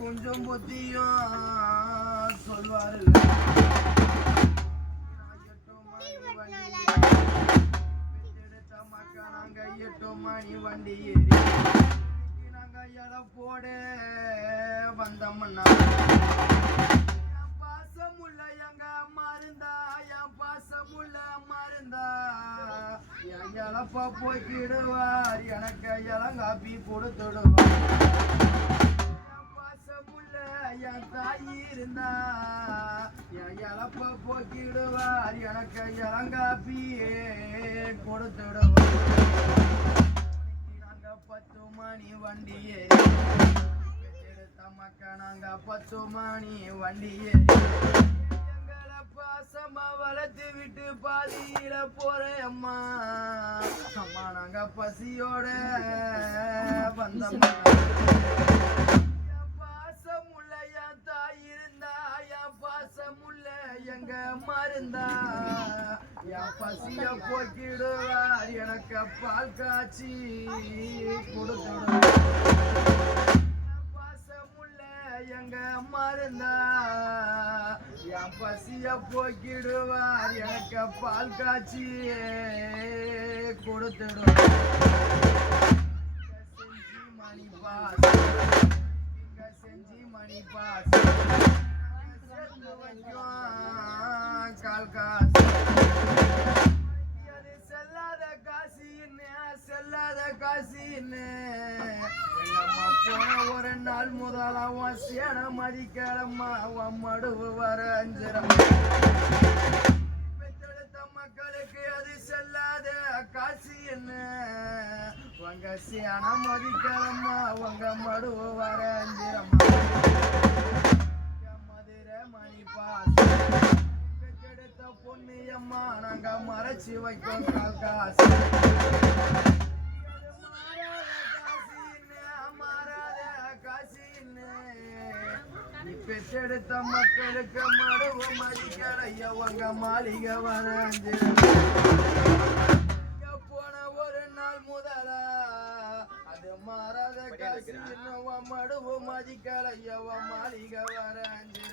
கொஞ்சம் புத்தியும் சொல்வாரு நாங்க 8 மணி வண்டி ஏறி நாங்க எடை போட வந்தோம்னா என் பாசமுள்ள எங்க மருந்தா என் பாசமுள்ள மருந்தா என் இழப்ப போக்கிடுவார் எனக்கு இளங்காப்பி கொடுத்துடுவார் என் பாசமுள்ள என் தாயி இருந்தா என் இழப்ப போக்கிடுவார் எனக்கு இளங்காப்பியே கொடுத்துடுவார் 10 மணி வண்டி ஏறி மக்கா நாங்க 10 மணி வண்டி ஏறி எங்களை பாசமா வளர்த்து விட்டு பாதியில போறேன் அம்மா அம்மா நாங்க பசியோட வந்தம்மா என் பாசமுள்ள என் தாய் இருந்தா என் பாசமுள்ள எங்க மருந்தா என் பசிய போக்கிடுவார் எனக்கு பால் காய்ச்சி கொடுத்துடுவார் பாசமுள்ள எங்க மருந்தா என் பசிய போக்கிடுவார் எனக்கு பால் காய்ச்சி கொடுத்துடுவார் செஞ்சி மணி பாஸ் செஞ்சி மணி பாஸ் கால் காசு செல்லாத காசின்னு செல்லாத காசின்னு எங்கம்மா போன ஒரு நாள் முதலாம் சேன மதிக்கிழமா உன் மடுவு வர அஞ்சிரம் பெற்றெடுத்த மக்களுக்கு அது செல்லாத காசின்னு உங்க சேன மதிக்கிழமா உங்க மடுவு வர அஞ்சிரமா மணி பாஸ் பெற்றெடுத்த பொண்ணு அம்மா நாங்க மறைச்சு வைக்கோம் கால் காசு மாறாத காசின்னு நீ பெற்றெடுத்த மக்களுக்கு மடுவு மதிக்கலைய உங்க மாளிகை வரைஞ்சு போன ஒரு நாள் முதலா அது மாறாத காசு மடுவு மதிக்கலைய மாளிகை வரைஞ்சு